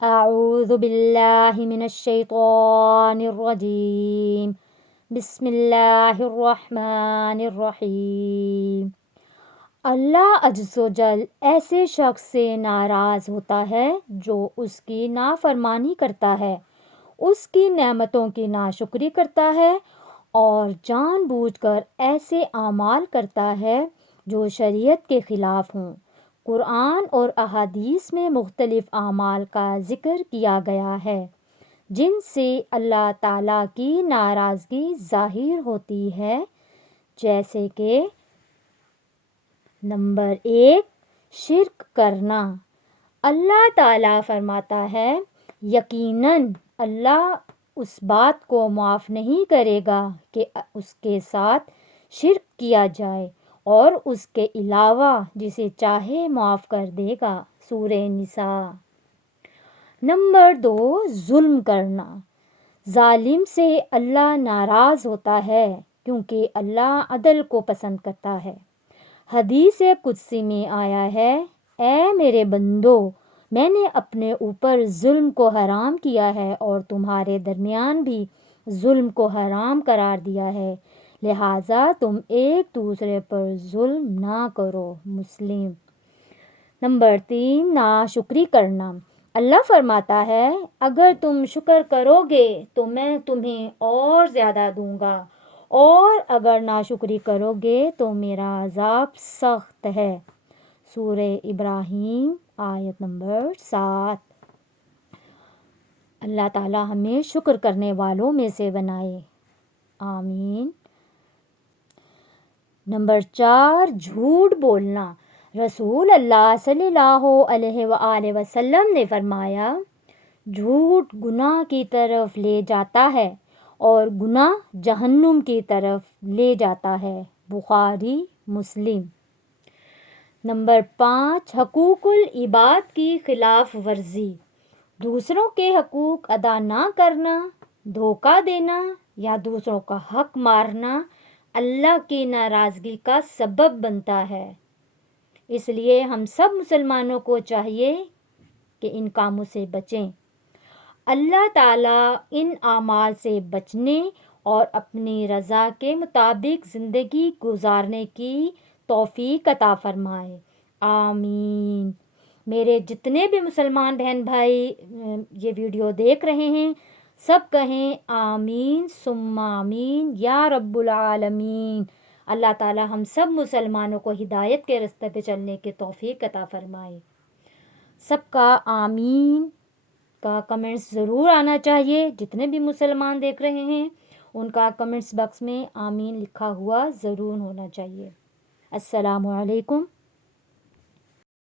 اعوذ باللہ من الشیطان الرجیم، بسم اللہ الرحمن الرحیم۔ اللہ عز و جل ایسے شخص سے ناراض ہوتا ہے جو اس کی نافرمانی کرتا ہے، اس کی نعمتوں کی ناشکری کرتا ہے اور جان بوجھ کر ایسے اعمال کرتا ہے جو شریعت کے خلاف ہوں۔ قرآن اور احادیث میں مختلف اعمال کا ذکر کیا گیا ہے جن سے اللہ تعالیٰ کی ناراضگی ظاہر ہوتی ہے، جیسے کہ نمبر 1، شرک کرنا۔ اللہ تعالیٰ فرماتا ہے، یقیناً اللہ اس بات کو معاف نہیں کرے گا کہ اس کے ساتھ شرک کیا جائے اور اس کے علاوہ جسے چاہے معاف کر دے گا۔ سورہ نساء۔ نمبر 2، ظلم کرنا۔ ظالم سے اللہ ناراض ہوتا ہے کیونکہ اللہ عدل کو پسند کرتا ہے۔ حدیث قدسی میں آیا ہے، اے میرے بندو، میں نے اپنے اوپر ظلم کو حرام کیا ہے اور تمہارے درمیان بھی ظلم کو حرام قرار دیا ہے، لہٰذا تم ایک دوسرے پر ظلم نہ کرو۔ مسلم۔ نمبر 3، ناشکری کرنا۔ اللہ فرماتا ہے، اگر تم شکر کرو گے تو میں تمہیں اور زیادہ دوں گا، اور اگر ناشکری کرو گے تو میرا عذاب سخت ہے۔ سورہ ابراہیم آیت نمبر 7۔ اللہ تعالی ہمیں شکر کرنے والوں میں سے بنائے، آمین۔ نمبر 4، جھوٹ بولنا۔ رسول اللہ صلی اللہ علیہ وآلہ وسلم نے فرمایا، جھوٹ گناہ کی طرف لے جاتا ہے اور گناہ جہنم کی طرف لے جاتا ہے۔ بخاری، مسلم۔ نمبر 5، حقوق العباد کی خلاف ورزی۔ دوسروں کے حقوق ادا نہ کرنا، دھوکہ دینا یا دوسروں کا حق مارنا اللہ کی ناراضگی کا سبب بنتا ہے۔ اس لیے ہم سب مسلمانوں کو چاہیے کہ ان کاموں سے بچیں۔ اللہ تعالیٰ ان اعمال سے بچنے اور اپنی رضا کے مطابق زندگی گزارنے کی توفیق عطا فرمائے، آمین۔ میرے جتنے بھی مسلمان بہن بھائی یہ ویڈیو دیکھ رہے ہیں، سب کہیں آمین ثم آمین یا رب العالمین۔ اللہ تعالی ہم سب مسلمانوں کو ہدایت کے راستے پہ چلنے کی توفیق عطا فرمائے۔ سب کا آمین کا کمنٹس ضرور آنا چاہیے۔ جتنے بھی مسلمان دیکھ رہے ہیں ان کا کمنٹس باکس میں آمین لکھا ہوا ضرور ہونا چاہیے۔ السلام علیکم۔